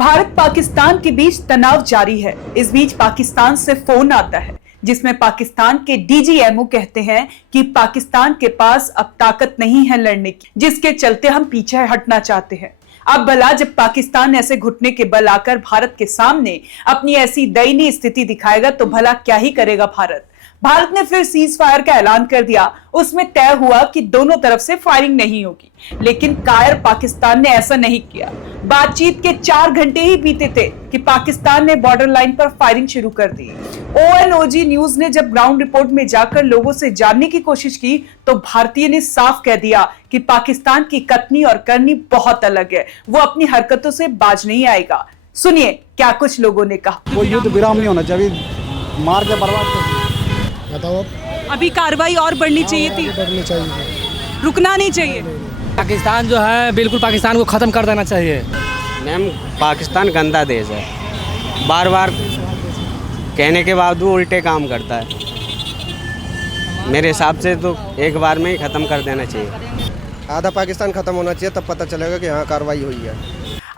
भारत पाकिस्तान के बीच तनाव जारी है। इस बीच पाकिस्तान से फोन आता है जिसमें पाकिस्तान के डीजीएमओ कहते हैं कि पाकिस्तान के पास अब ताकत नहीं है लड़ने की, जिसके चलते हम पीछे हटना चाहते हैं। अब भला जब पाकिस्तान ऐसे घुटने के बल आकर भारत के सामने अपनी ऐसी दयनीय स्थिति दिखाएगा तो भला क्या ही करेगा भारत। भारत ने फिर सीज फायर का ऐलान कर दिया। उसमें तय हुआ कि दोनों तरफ से फायरिंग नहीं होगी, लेकिन कायर पाकिस्तान ने ऐसा नहीं किया। बातचीत के 4 घंटे ही बीते थे कि पाकिस्तान ने बॉर्डर लाइन पर फायरिंग शुरू कर दी। ONOG न्यूज ने जब ग्राउंड रिपोर्ट में जाकर लोगों से जानने की कोशिश की तो भारतीय ने साफ कह दिया कि पाकिस्तान की कथनी और करनी बहुत अलग है, वो अपनी हरकतों से बाज नहीं आएगा। सुनिए क्या कुछ लोगों ने कहा। वो युद्ध विराम नहीं होना चाहिए, मार के बर्बाद बताओ। अभी कार्रवाई और बढ़नी चाहिए थी, बढ़नी चाहिए, रुकना नहीं चाहिए। पाकिस्तान जो है बिल्कुल पाकिस्तान को ख़त्म कर देना चाहिए। मैम पाकिस्तान गंदा देश है, बार बार कहने के बाद वो उल्टे काम करता है। मेरे हिसाब से तो एक बार में ही ख़त्म कर देना चाहिए। आधा पाकिस्तान खत्म होना चाहिए, तब पता चलेगा कि हाँ कार्रवाई हुई है।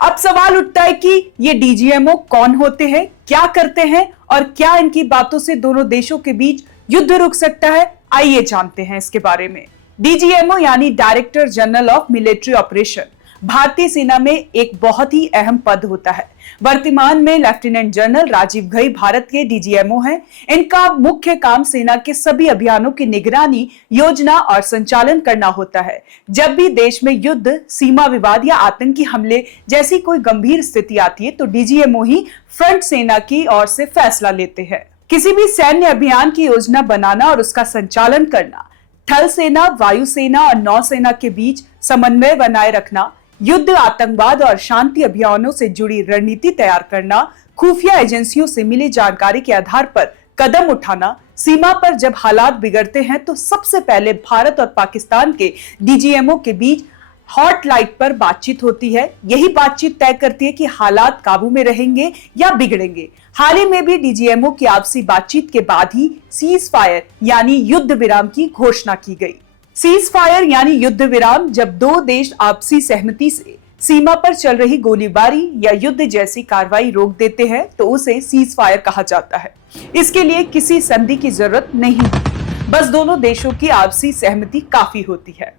अब सवाल उठता है कि ये डीजीएमओ कौन होते हैं, क्या करते हैं और क्या इनकी बातों से दोनों देशों के बीच युद्ध रुक सकता है। आइए जानते हैं इसके बारे में। डीजीएमओ यानी director general of military operation भारतीय सेना में एक बहुत ही अहम पद होता है। वर्तमान में लेफ्टिनेंट जनरल राजीव घई भारत के डीजीएमओ हैं। इनका मुख्य काम सेना के सभी अभियानों की निगरानी, योजना और संचालन करना होता है। जब भी देश में युद्ध, सीमा विवाद या आतंकी हमले जैसी कोई गंभीर स्थिति आती है तो डीजीएमओ ही फ्रंट सेना की ओर से फैसला लेते हैं। किसी भी सैन्य अभियान की योजना बनाना और उसका संचालन करना, थल सेना, वायु सेना और नौसेना के बीच समन्वय बनाए रखना, युद्ध, आतंकवाद और शांति अभियानों से जुड़ी रणनीति तैयार करना, खुफिया एजेंसियों से मिली जानकारी के आधार पर कदम उठाना, सीमा पर जब हालात बिगड़ते हैं तो सबसे पहले भारत और पाकिस्तान के डीजीएमओ के बीच हॉट लाइट पर बातचीत होती है। यही बातचीत तय करती है कि हालात काबू में रहेंगे या बिगड़ेंगे। हाल ही में भी डीजीएमओ की आपसी बातचीत के बाद ही सीज फायर यानी युद्ध विराम की घोषणा की गई। सीज फायर यानी युद्ध विराम जब दो देश आपसी सहमति से सीमा पर चल रही गोलीबारी या युद्ध जैसी कार्रवाई रोक देते हैं तो उसे सीज फायर कहा जाता है। इसके लिए किसी संधि की जरूरत नहीं होती, बस दोनों देशों की आपसी सहमति काफी होती है।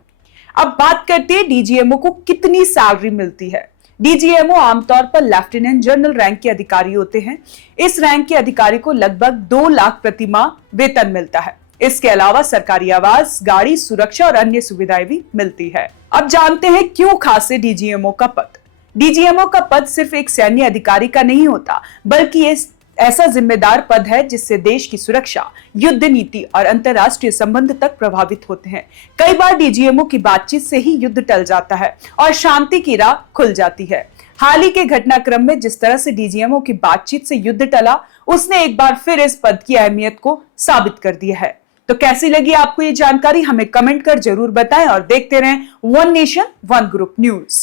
अब बात करते हैं डीजीएमओ को कितनी सैलरी मिलती है। डीजीएमओ आमतौर पर लेफ्टिनेंट जनरल रैंक के अधिकारी होते हैं। इस रैंक के अधिकारी को लगभग 2 लाख प्रति माह वेतन मिलता है। इसके अलावा सरकारी आवास, गाड़ी, सुरक्षा और अन्य सुविधाएं भी मिलती है। अब जानते हैं क्यों खास है डीजीएमओ का पद। डीजीएमओ का पद सिर्फ एक सैन्य अधिकारी का नहीं होता, बल्कि ये ऐसा जिम्मेदार पद है जिससे देश की सुरक्षा, युद्ध नीति और अंतर्राष्ट्रीय संबंध तक प्रभावित होते हैं। कई बार डीजीएमओ की बातचीत से ही युद्ध टल जाता है और शांति की राह खुल जाती है। हाल ही के घटनाक्रम में जिस तरह से डीजीएमओ की बातचीत से युद्ध टला, उसने एक बार फिर इस पद की अहमियत को साबित कर दिया है। तो कैसी लगी आपको ये जानकारी, हमें कमेंट कर जरूर बताएं और देखते रहें one nation one group news.